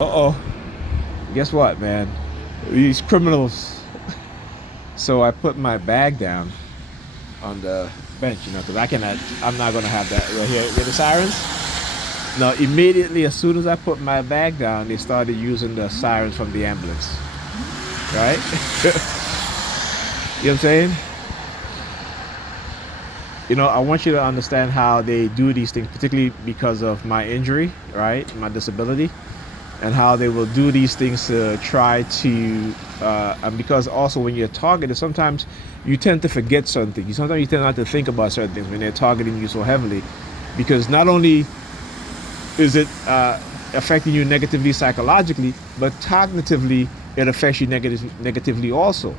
Uh-oh. Guess what, man? These criminals. So I put my bag down on the bench, because I'm not going to have that. Right here, hear the sirens? Now, immediately, as soon as I put my bag down, they started using the sirens from the ambulance. Right? You know what I'm saying? I want you to understand how they do these things, particularly because of my injury, right? My disability. And how they will do these things to try to, and because also when you're targeted, sometimes you tend to forget certain things. Sometimes you tend not to think about certain things when they're targeting you so heavily, because not only is it affecting you negatively psychologically, but cognitively it affects you negatively also.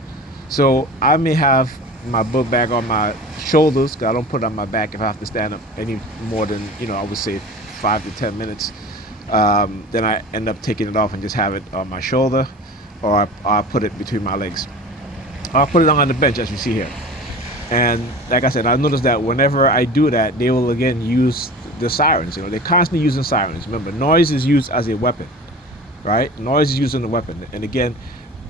So I may have my book bag on my shoulders, 'cause I don't put it on my back if I have to stand up any more than, I would say 5 to 10 minutes. Then I end up taking it off and just have it on my shoulder, or I put it between my legs. I'll put it on the bench, as you see here. And like I said, I noticed that whenever I do that, they will again use the sirens. They're constantly using sirens. Remember, noise is used as a weapon, right? Noise is used as a weapon. And again,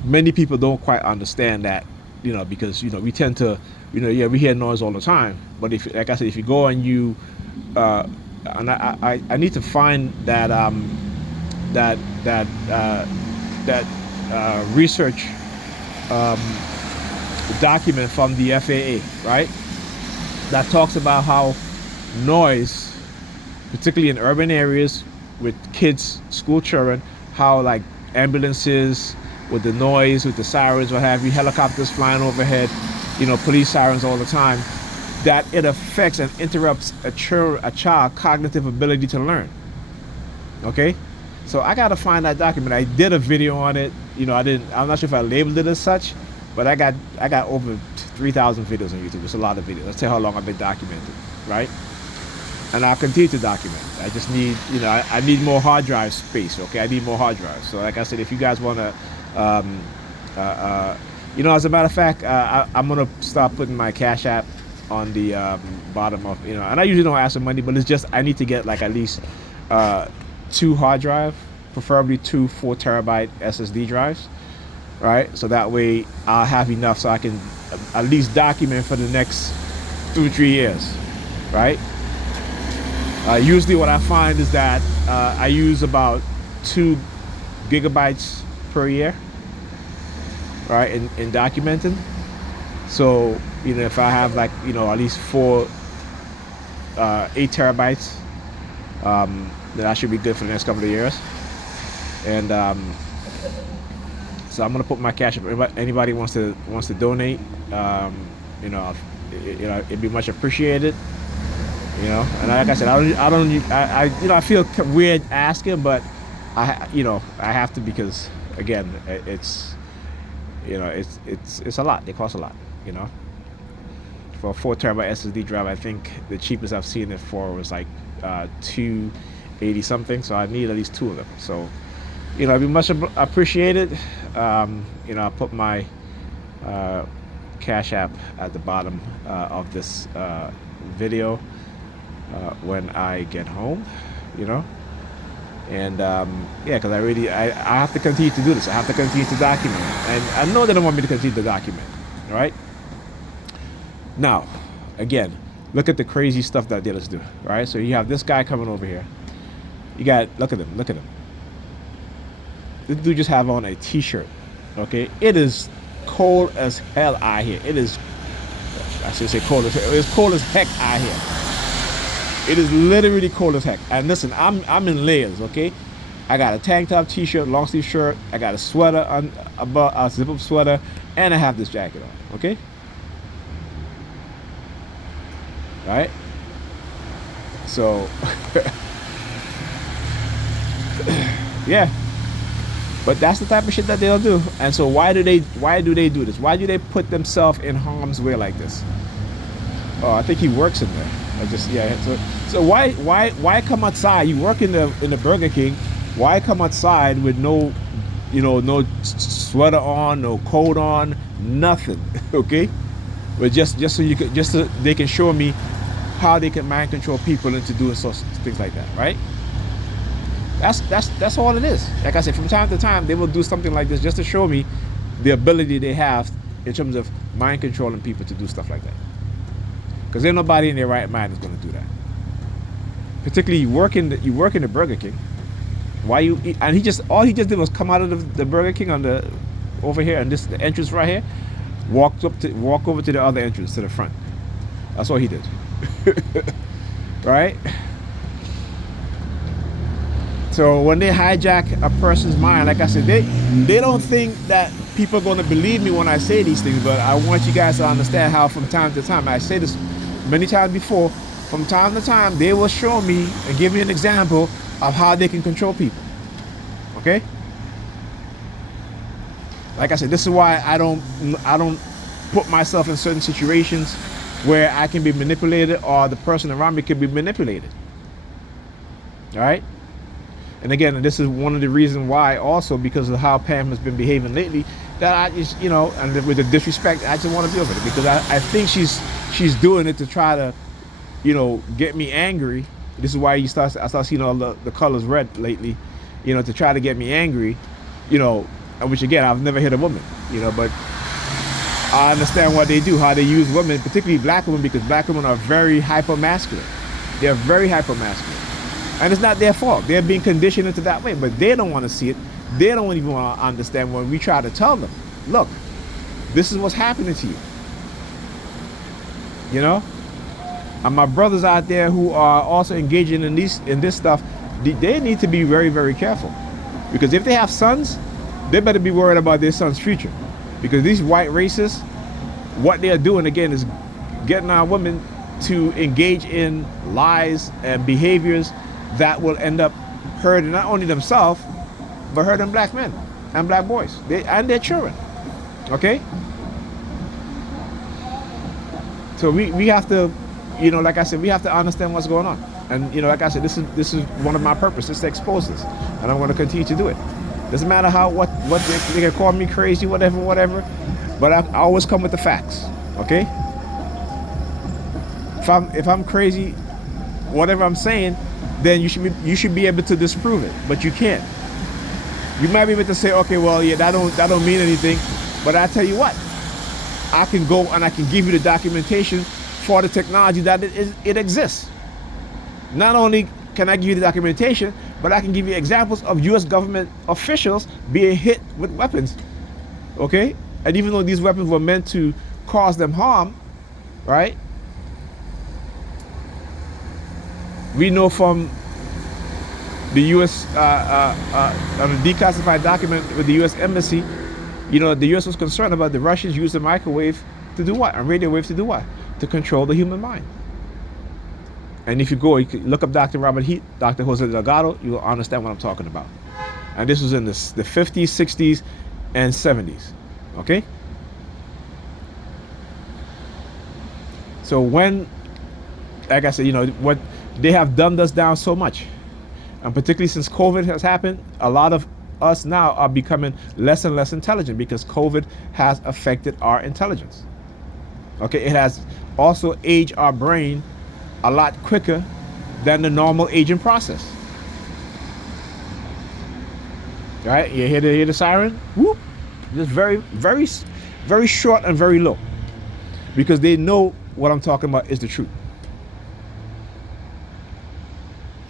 many people don't quite understand that, because we tend to, we hear noise all the time. But if, like I said, if you go and you and I need to find that research document from the FAA, right? That talks about how noise, particularly in urban areas with kids, school children, how like ambulances with the noise, with the sirens, what have you, helicopters flying overhead, police sirens all the time, that it affects and interrupts a child cognitive ability to learn. Okay, so I gotta find that document. I did a video on it. I'm not sure if I labeled it as such, but I got over 3,000 videos on YouTube. It's a lot of videos. Let's tell you how long I've been documenting, right? And I'll continue to document. I just need, I need more hard drive space. Okay, I need more hard drives. So like I said, if you guys want to, as a matter of fact, I'm gonna start putting my Cash App on the bottom of, and I usually don't ask for money, but it's just I need to get like at least 2 hard drive, preferably 2 4 terabyte SSD drives, right? So that way I'll have enough so I can at least document for the next 2-3 years, right? Usually what I find is that I use about 2 gigabytes per year, right, in documenting. So if I have like at least 8 terabytes, then I should be good for the next couple of years. And so I'm gonna put my cash up. Anybody wants to donate, it'd be much appreciated. And like I said, I feel weird asking, but I have to, because again, it's a lot. They cost a lot. For a 4 terabyte SSD drive, I think the cheapest I've seen it for was like 280 something. So I need at least 2 of them. So it'd be much appreciated. I'll put my Cash App at the bottom of this video when I get home. And because I have to continue to do this. I have to continue to document, and I know they don't want me to continue to document. All right. Now, again, look at the crazy stuff that they just do. Right. So you have this guy coming over here. Look at him. Look at him. This dude just have on a t-shirt. Okay. It is cold as hell out here. It is. I should say cold as hell. It's cold as heck out here. It is literally cold as heck. And listen, I'm in layers, okay? I got a tank top, t-shirt, long sleeve shirt. I got a sweater above, a zip up sweater, and I have this jacket on, okay? All right. So, yeah. But that's the type of shit that they'll do. And so why do they do this? Why do they put themselves in harm's way like this? Oh, I think he works in there. So why come outside? You work in the Burger King. Why come outside with no sweater on, no coat on, nothing? Okay, but just so they can show me how they can mind control people into doing things like that, right? That's all it is. Like I said, from time to time, they will do something like this just to show me the ability they have in terms of mind controlling people to do stuff like that. Because ain't nobody in their right mind is going to do that. Particularly you work in the Burger King. Why you eat? And all he just did was come out of the Burger King on the over here and the entrance right here, walk over to the other entrance to the front. That's all he did. Right? So when they hijack a person's mind, like I said, they don't think that people are going to believe me when I say these things, but I want you guys to understand how from time to time, I say this many times before, from time to time, they will show me and give me an example of how they can control people. Okay? Like I said, this is why I don't put myself in certain situations where I can be manipulated or the person around me can be manipulated. All right? And again, this is one of the reasons why also, because of how Pam has been behaving lately, that I just, and with the disrespect, I just want to deal with it, because I think she's doing it to try to, get me angry. This is why I start seeing all the colors red lately, to try to get me angry, which again, I've never hit a woman, but I understand what they do, how they use women, particularly black women, because black women are very hyper-masculine. They're very hyper-masculine. And it's not their fault. They're being conditioned into that way, but they don't want to see it. They don't even want to understand when we try to tell them, look, this is what's happening to you. And my brothers out there who are also engaging in this stuff, they need to be very, very careful. Because if they have sons, they better be worried about their son's future. Because these white racists, what they are doing again is getting our women to engage in lies and behaviors that will end up hurting not only themselves, but hurting black men and black boys and their children. Okay? So we have to, like I said, we have to understand what's going on. And like I said, this is one of my purposes, to expose this, and I'm going to continue to do it. Doesn't matter what they can call me crazy, whatever, but I always come with the facts. Okay? If I'm crazy, whatever I'm saying, then you should be able to disprove it, but you can't. You might be able to say, okay, well, yeah, that don't mean anything, but I tell you what, I can go and I can give you the documentation for the technology that it exists. Not only can I give you the documentation, but I can give you examples of U.S. government officials being hit with weapons. Okay, and even though these weapons were meant to cause them harm, right? We know from the U.S. On a declassified document with the U.S. Embassy, the U.S. was concerned about the Russians using microwave to do what? And radio wave to do what? To control the human mind. And if you can look up Dr. Robert Heath, Dr. Jose Delgado, you will understand what I'm talking about. And this was in the 50s, 60s, and 70s. Okay? So when, like I said, what they have dumbed us down so much, and particularly since COVID has happened, a lot of us now are becoming less and less intelligent because COVID has affected our intelligence. Okay, it has also aged our brain a lot quicker than the normal aging process. All right, you hear the siren? Whoop! Just very, very, very short and very low, because they know what I'm talking about is the truth.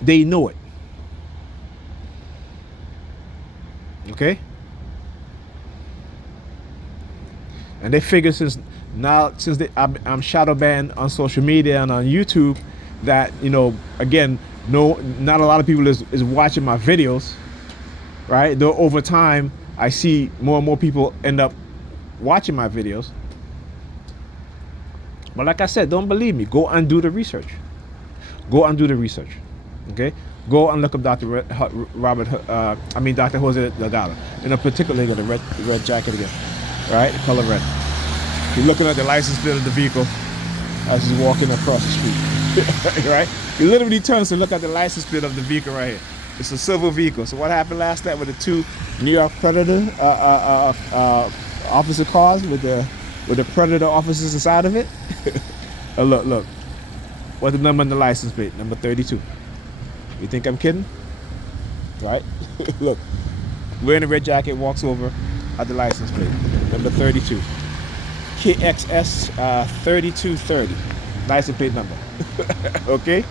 They know it. Okay? And they figure since I'm shadow banned on social media and on YouTube, that again, not a lot of people is watching my videos, right? Though over time I see more and more people end up watching my videos. But like I said, don't believe me. Go and do the research. Go and do the research. Okay? Go and look up Dr. Dr. Jose Delgado. In a particular, the red jacket again. Right? The color red. You're looking at the license plate of the vehicle as he's walking across the street. Right? He literally turns to look at the license plate of the vehicle right here. It's a silver vehicle. So what happened last night with the two New York Predator officer cars with the Predator officers inside of it? Look. What's the number on the license plate? Number 32. You think I'm kidding? right? Look, wearing a red jacket, walks over at the license plate, number 32. KXS 3230, license plate number. Okay?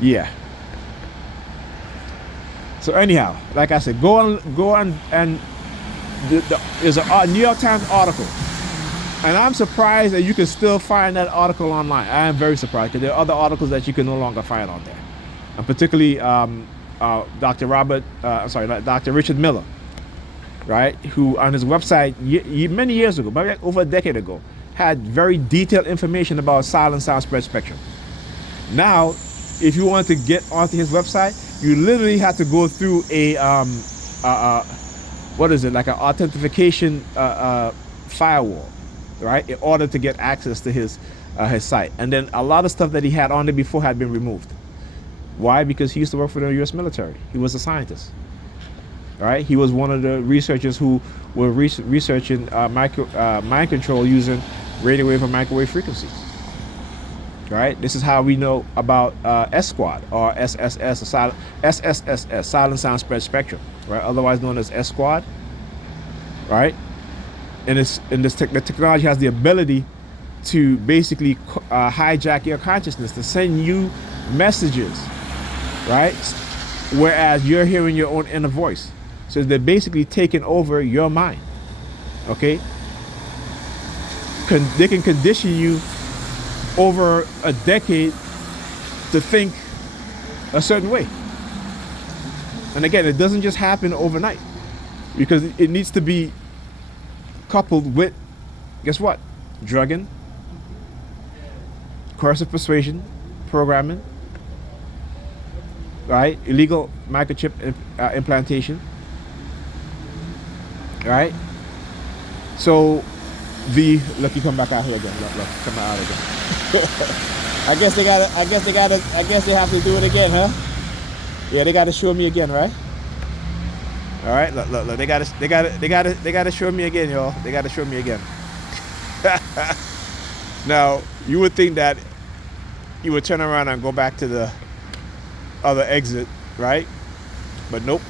Yeah. So anyhow, like I said, go on and there's a New York Times article. And I'm surprised that you can still find that article online. I am very surprised because there are other articles that you can no longer find on there. And particularly Dr. Richard Miller, right? Who on his website many years ago, maybe like over a decade ago, had very detailed information about silent sound spread spectrum. Now, if you want to get onto his website, you literally have to go through a what is it, like an authentication firewall, right, in order to get access to his site. And then a lot of stuff that he had on there before had been removed. Why? Because he used to work for the U.S. military. He was a scientist, right? He was one of the researchers who were researching mind control using radio wave and microwave frequencies, right? This is how we know about S-Squad or SSS, SSSS, silent sound spread spectrum, right? Otherwise known as S-Squad, right? And the technology has the ability to basically hijack your consciousness, to send you messages, right? Whereas you're hearing your own inner voice. So they're basically taking over your mind, okay? They can condition you over a decade to think a certain way. And again, it doesn't just happen overnight, because it needs to be coupled with, guess what? Drugging, coercive persuasion, programming, right? Illegal microchip implantation, right? So look, you come back out here again. Look, come out again. I guess they have to do it again, huh? Yeah, they gotta show me again, right? All right, look, they gotta show me again, y'all. They gotta show me again. Now, you would think that you would turn around and go back to the other exit, right? But nope.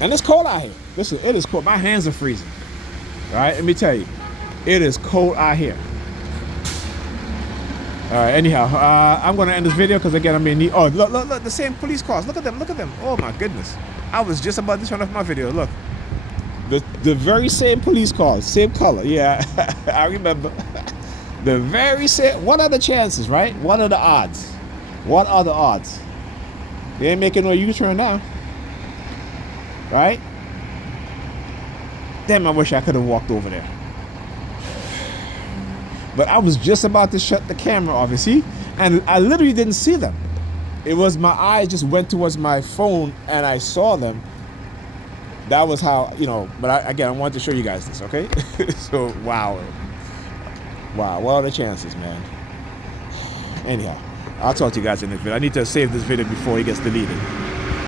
And it's cold out here. Listen, it is cold. My hands are freezing. All right, let me tell you, it is cold out here. All right, anyhow, I'm going to end this video because, again, I'm in need. Oh, look, the same police cars. Look at them. Oh, my goodness. I was just about to turn off my video. Look. The very same police cars, same color. Yeah, I remember. The very same. What are the chances, right? What are the odds? What are the odds? They ain't making no U-turn now. Right? Damn, I wish I could have walked over there. But I was just about to shut the camera off, you see? And I literally didn't see them. It was my eyes just went towards my phone and I saw them. That was how, but again, I wanted to show you guys this, okay? So, wow. What are the chances, man? Anyhow, I'll talk to you guys in this video. I need to save this video before it gets deleted.